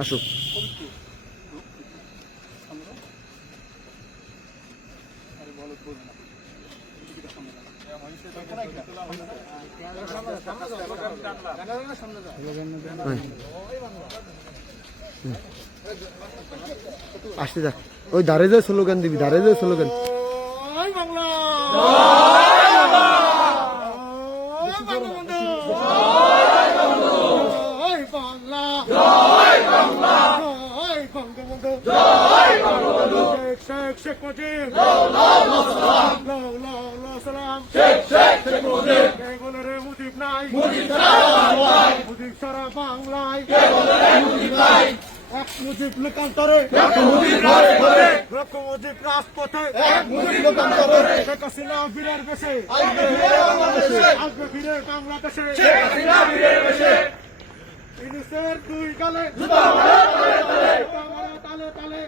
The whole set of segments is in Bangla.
আসো। আসতে থাক। ওই দাঁড়ে যায় স্লোগান দিবি দাঁড়ে যায় স্লোগান। এক মুজিব লোকান্তরে লক্ষ মুজিব রাজপথে শেখ হাসিনা বীরের বেশে আসবে ফিরে বাংলাদেশে দুই গালে তালে তালে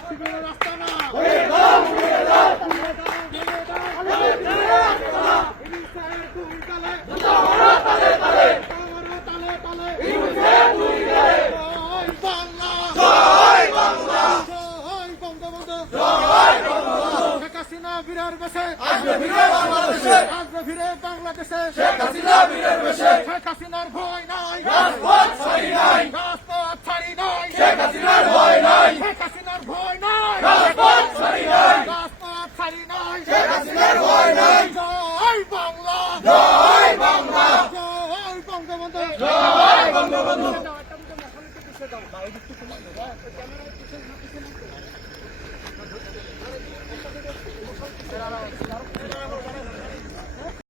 শিবিরের রাস্তা না ইনিসের দুই গালে তালে তালে জয় বাংলা জয় বাংলা জয় বঙ্গবন্ধু জয় বঙ্গবন্ধু শেখ হাসিনা বীরের বেশে আসবে ফিরে বাংলাদেশে আসবে ফিরে বাংলাদেশে শেখ হাসিনা বীরের বেশে শেখ হাসিনার ভয় নাই রাজপথ ছাড়ি নাই রাজপথ ছাড়ি নাই শেখ হাসিনার ভয় নাই শেখ হাসিনার ভয় নাই রাজপথ ছাড়ি নাই রাজপথ ছাড়ি নাই। শেখ হাসিনার ভয় নাই। জয় বাংলা জয় বাংলা জয় বঙ্গবন্ধু জয় বঙ্গবন্ধু